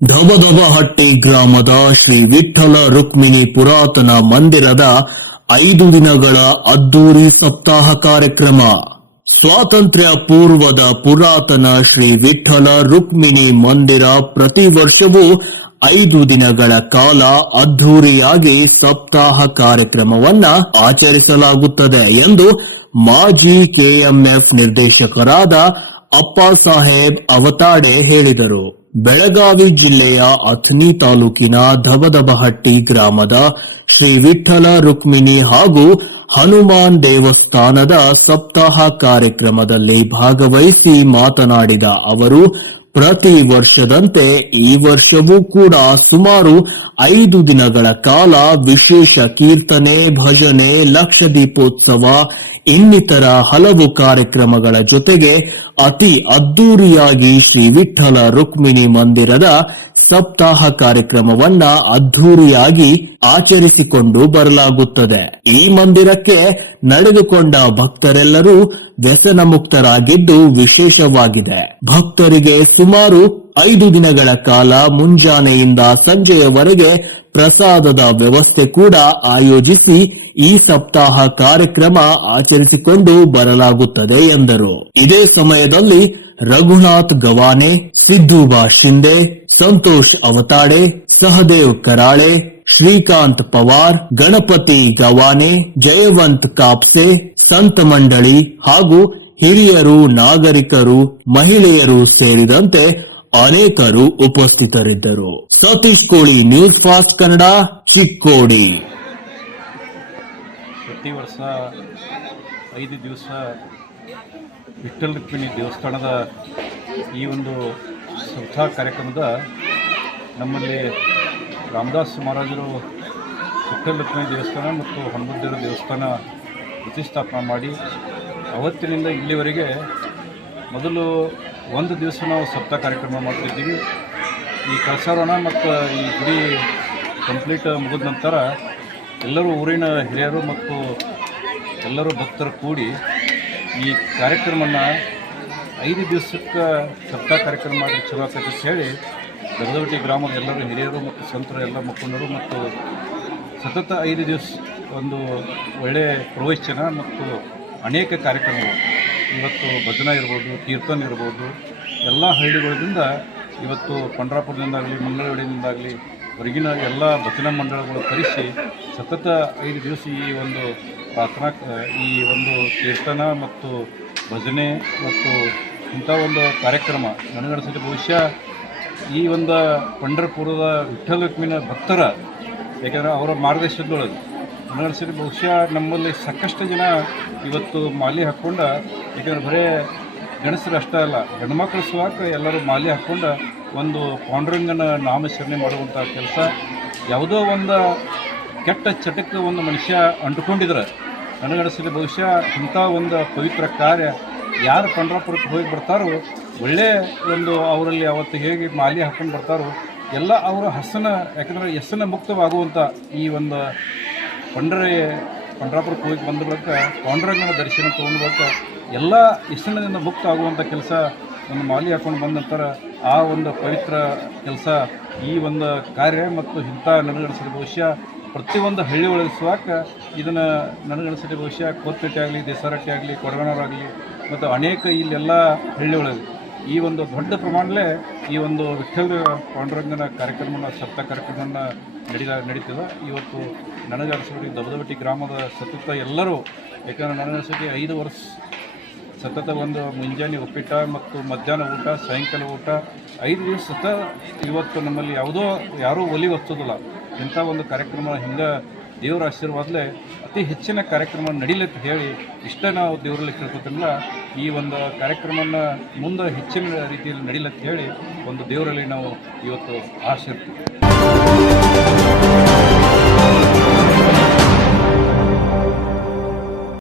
ಧಬಧಬಹಟ್ಟಿ ಗ್ರಾಮದ ಶ್ರೀ ವಿಠ್ಠಲ ರುಕ್ಮಿಣಿ ಪುರಾತನ ಮಂದಿರದ 5 ದಿನಗಳ ಅದ್ದೂರಿ ಸಪ್ತಾಹ ಕಾರ್ಯಕ್ರಮ. ಸ್ವಾತಂತ್ರ್ಯ ಪೂರ್ವದ ಪುರಾತನ ಶ್ರೀ ವಿಠ್ಠಲ ರುಕ್ಮಿಣಿ ಮಂದಿರ ಪ್ರತಿ ವರ್ಷವೂ 5 ದಿನಗಳ ಕಾಲ ಅದ್ದೂರಿಯಾಗಿ ಸಪ್ತಾಹ ಕಾರ್ಯಕ್ರಮವನ್ನ ಆಚರಿಸಲಾಗುತ್ತದೆ ಎಂದು ಮಾಜಿ ಕೆಎಂಎಫ್ ನಿರ್ದೇಶಕರಾದ ಅಪ್ಪಾಸಾಹೇಬ್ ಅವತಾಡೆ ಹೇಳಿದರು. ಬೆಳಗಾವಿ ಜಿಲ್ಲೆಯ ಅಥಣಿ ತಾಲೂಕಿನ ಧಬಧಬಹಟ್ಟಿ ಗ್ರಾಮದ ಶ್ರೀ ವಿಠ್ಠಲ ರುಕ್ಮಿಣಿ ಹಾಗೂ ಹನುಮಾನ್ ದೇವಸ್ಥಾನದ ಸಪ್ತಾಹ ಕಾರ್ಯಕ್ರಮದಲ್ಲಿ ಭಾಗವಹಿಸಿ ಮಾತನಾಡಿದ ಅವರು, ಪ್ರತಿ ವರ್ಷದಂತೆ ಈ ವರ್ಷವೂ ಕೂಡ ಸುಮಾರು 5 ದಿನಗಳ ಕಾಲ ವಿಶೇಷ ಕೀರ್ತನೆ, ಭಜನೆ, ಲಕ್ಷದೀಪೋತ್ಸವ ಇನ್ನಿತರ ಹಲವು ಕಾರ್ಯಕ್ರಮಗಳ ಜೊತೆಗೆ ಅತಿ ಅದ್ದೂರಿಯಾಗಿ ಶ್ರೀ ವಿಠ್ಠಲ ರುಕ್ಮಿಣಿ ಮಂದಿರದ ಸಪ್ತಾಹ ಕಾರ್ಯಕ್ರಮವನ್ನ ಅದ್ದೂರಿಯಾಗಿ ಆಚರಿಸಿಕೊಂಡು ಬರಲಾಗುತ್ತದೆ. ಈ ಮಂದಿರಕ್ಕೆ ನಡೆದುಕೊಂಡ ಭಕ್ತರೆಲ್ಲರೂ ವ್ಯಸನ ಮುಕ್ತರಾಗಿದ್ದು ವಿಶೇಷವಾಗಿದೆ. ಭಕ್ತರಿಗೆ ಸುಮಾರು 5 ದಿನಗಳ ಕಾಲ ಮುಂಜಾನೆಯಿಂದ ಸಂಜೆಯವರೆಗೆ ಪ್ರಸಾದದ ವ್ಯವಸ್ಥೆ ಕೂಡ ಆಯೋಜಿಸಿ ಈ ಸಪ್ತಾಹ ಕಾರ್ಯಕ್ರಮ ಆಚರಿಸಿಕೊಂಡು ಬರಲಾಗುತ್ತದೆ ಎಂದರು. ಇದೇ ಸಮಯದಲ್ಲಿ ರಘುನಾಥ್ ಗವಾನೆ, ಸಿದ್ದುಬಾ ಶಿಂದೆ, ಸಂತೋಷ್ ಅವತಾಡೆ, ಸಹದೇವ್ ಕರಾಳೆ, ಶ್ರೀಕಾಂತ್ ಪವಾರ್, ಗಣಪತಿ ಗವಾನೆ, ಜಯವಂತ್ ಕಾಪ್ಸೆ, ಸಂತ ಮಂಡಳಿ ಹಾಗೂ ಹಿರಿಯರು, ನಾಗರಿಕರು, ಮಹಿಳೆಯರು ಸೇರಿದಂತೆ ಅನೇಕರು ಉಪಸ್ಥಿತರಿದ್ದರು. ಸತೀಶ್ ಕೋಳಿ, ನ್ಯೂಸ್ ಫಾಸ್ಟ್ ಕನ್ನಡ, ಚಿಕ್ಕೋಡಿ. ಪ್ರತಿ ವರ್ಷ 5 ದಿವಸ ವಿಠ್ಠಲ ರುಕ್ಮಿಣಿ ದೇವಸ್ಥಾನದ ಈ ಒಂದು ಸಪ್ತಾಹ ಕಾರ್ಯಕ್ರಮದ ನಮ್ಮಲ್ಲಿ ರಾಮದಾಸ್ ಮಹಾರಾಜರು ವಿಠ್ಠಲ ರುಕ್ಮಿಣಿ ದೇವಸ್ಥಾನ ಮತ್ತು ಹನುಮಂತರ ದೇವಸ್ಥಾನ ಪ್ರತಿಷ್ಠಾಪನೆ ಮಾಡಿ ಅವತ್ತಿನಿಂದ ಇಲ್ಲಿವರೆಗೆ ಮೊದಲು 1 ದಿವಸ ನಾವು ಸಪ್ತಾಹ ಕಾರ್ಯಕ್ರಮ ಮಾಡ್ತಿದ್ದೀವಿ. ಈ ಕಳಸಾರೋಹಣ ಮತ್ತು ಈ ಗುಡಿ ಕಂಪ್ಲೀಟ್ ಮುಗಿದ ನಂತರ ಎಲ್ಲರೂ ಊರಿನ ಹಿರಿಯರು ಮತ್ತು ಎಲ್ಲರೂ ಭಕ್ತರು ಕೂಡಿ ಈ ಕಾರ್ಯಕ್ರಮನ 5 ದಿವಸಕ್ಕೆ ಸಪ್ತಾಹ ಕಾರ್ಯಕ್ರಮ ಮಾಡಿ ಚಲೋ ಆಗ್ತೈತೆ ಅಂತ ಹೇಳಿ ಧಬಧಬಹಟ್ಟಿ ಗ್ರಾಮದ ಎಲ್ಲರೂ ಹಿರಿಯರು ಮತ್ತು ಸಂತರು ಎಲ್ಲ ಮುಖಂಡರು ಮತ್ತು ಸತತ 5 ದಿವಸ ಒಂದು ಒಳ್ಳೆಯ ಪ್ರವಚನ ಮತ್ತು ಅನೇಕ ಕಾರ್ಯಕ್ರಮಗಳು, ಇವತ್ತು ಭಜನಾ ಇರ್ಬೋದು, ಕೀರ್ತನೆ ಇರ್ಬೋದು, ಎಲ್ಲ ಹಳ್ಳಿಗಳಿಂದ ಇವತ್ತು ಪಂಡ್ರಾಪುರದಿಂದಾಗಲಿ, ಮಂಗಳವಾಡಿಯಿಂದಾಗಲಿ ಹೊರಗಿನ ಎಲ್ಲ ಭಜನಾ ಮಂಡಳಗಳು ಕರೆಸಿ ಸತತ 5 ದಿವಸ ಈ ಒಂದು ಪ್ರಾರ್ಥನಾ, ಈ ಒಂದು ಕೀರ್ತನ ಮತ್ತು ಭಜನೆ ಮತ್ತು ಇಂಥ ಒಂದು ಕಾರ್ಯಕ್ರಮ ನನಗನ್ನಿಸುತ್ತೆ ಬಹುಶಃ ಈ ಒಂದು ಪಂಢರಪುರದ ವಿಠ್ಠಲ ರುಕ್ಮಿಣಿ ಭಕ್ತರ, ಯಾಕೆಂದರೆ ಅವರ ಮಾರ್ಗದರ್ಶನದೊಳಗೆ ನನಗನ್ನಿಸುತ್ತೆ ಬಹುಶಃ ನಮ್ಮಲ್ಲಿ ಸಾಕಷ್ಟು ಜನ ಇವತ್ತು ಮಾಲೆ ಹಾಕ್ಕೊಂಡು, ಯಾಕೆಂದರೆ ಬರೇ ಗಣಸರು ಅಷ್ಟೇ ಅಲ್ಲ, ಹೆಣ್ಮಕ್ಳು ಸುವಾಕ ಎಲ್ಲರೂ ಮಾಲೆ ಹಾಕ್ಕೊಂಡು ಒಂದು ಪಾಂಡುರಂಗನ ನಾಮಸ್ಮರಣೆ ಮಾಡುವಂಥ ಕೆಲಸ, ಯಾವುದೋ ಒಂದು ಕೆಟ್ಟ ಚಟಕ್ಕೆ ಒಂದು ಮನುಷ್ಯ ಅಂಟುಕೊಂಡಿದ್ರೆ ನನಗನ್ನಿಸುತ್ತೆ ಬಹುಶಃ ಇಂಥ ಒಂದು ಪವಿತ್ರ ಕಾರ್ಯ ಯಾರು ಪಂಡ್ರಾಪುರಕ್ಕೆ ಹೋಗಿ ಬರ್ತಾರೋ, ಒಳ್ಳೆಯ ಒಂದು ಅವರಲ್ಲಿ ಅವತ್ತು ಹೇಗೆ ಮಾಲೆ ಹಾಕ್ಕೊಂಡು ಬರ್ತಾರೋ ಎಲ್ಲ ಅವರ ಯಾಕಂದರೆ ಹೆಸನ ಮುಕ್ತವಾಗುವಂಥ ಈ ಒಂದು ಪಂಡ್ರಾಪುರಕ್ಕೆ ಹೋಗಿ ಬಂದ ಬಳಿಕ ಪಾಂಡುರಂಗನ ದರ್ಶನ ತೊಗೊಂಡು ಬಳಿಕ ಎಲ್ಲ ವ್ಯಸನದಿಂದ ಮುಕ್ತ ಆಗುವಂಥ ಕೆಲಸ ಒಂದು ಮಾಲೆ ಹಾಕ್ಕೊಂಡು ಬಂದ ನಂತರ ಆ ಒಂದು ಪವಿತ್ರ ಕೆಲಸ, ಈ ಒಂದು ಕಾರ್ಯ ಮತ್ತು ಇಂಥ ನನಗನ್ನಿಸಿದ ಬಹುಶಃ ಪ್ರತಿಯೊಂದು ಹಳ್ಳಿ ಒಳಗೆ ಸುವಾಕ ಇದನ್ನು ನನಗನ್ನಿಸಿದ ಬಹುಶಃ ಕೋತ್ಪೇಟೆ ಆಗಲಿ, ದೇಸಾರಟ್ಟಿ ಆಗಲಿ, ಕೊಡಗನವರಾಗಲಿ ಮತ್ತು ಅನೇಕ ಇಲ್ಲೆಲ್ಲ ಹಳ್ಳಿ ಒಳಗೆ ಈ ಒಂದು ದೊಡ್ಡ ಪ್ರಮಾಣದಲ್ಲೇ ಈ ಒಂದು ವಿಠ್ಠಲ ಪಾಂಡುರಂಗನ ಕಾರ್ಯಕ್ರಮನ ಸಪ್ತಾಹ ಕಾರ್ಯಕ್ರಮವನ್ನು ನಡೀತದೆ. ಇವತ್ತು ನನಗನ್ನಿಸೋದು ಧಬಧಬಹಟ್ಟಿ ಗ್ರಾಮದ ಸತತ ಎಲ್ಲರೂ, ಯಾಕಂದರೆ ನನಗನ್ನಿಸೋದು 5 ವರ್ಷ ಸತತ ಒಂದು ಮುಂಜಾನೆ ಉಪ್ಪಿಟ ಮತ್ತು ಮಧ್ಯಾಹ್ನ ಊಟ, ಸಾಯಂಕಾಲ ಊಟ 5 ದಿವಸ ಸತ ಇವತ್ತು ನಮ್ಮಲ್ಲಿ ಯಾರೂ ಒಲಿ ಒತ್ತೋದಿಲ್ಲ. ಇಂಥ ಒಂದು ಕಾರ್ಯಕ್ರಮ ಹಿಂಗೆ ದೇವರ ಆಶೀರ್ವಾದಲೇ ಅತಿ ಹೆಚ್ಚಿನ ಕಾರ್ಯಕ್ರಮ ನಡೀಲಂತ ಹೇಳಿ ಇಷ್ಟ ನಾವು ದೇವರಲ್ಲಿ ಕೇಳ್ಕೊತಿಲ್ಲ. ಈ ಒಂದು ಕಾರ್ಯಕ್ರಮನ ಮುಂದೆ ಹೆಚ್ಚಿನ ರೀತಿಯಲ್ಲಿ ನಡೀಲಂತ ಹೇಳಿ ಒಂದು ದೇವರಲ್ಲಿ ನಾವು ಇವತ್ತು ಆಶಿರ್ತೀವಿ.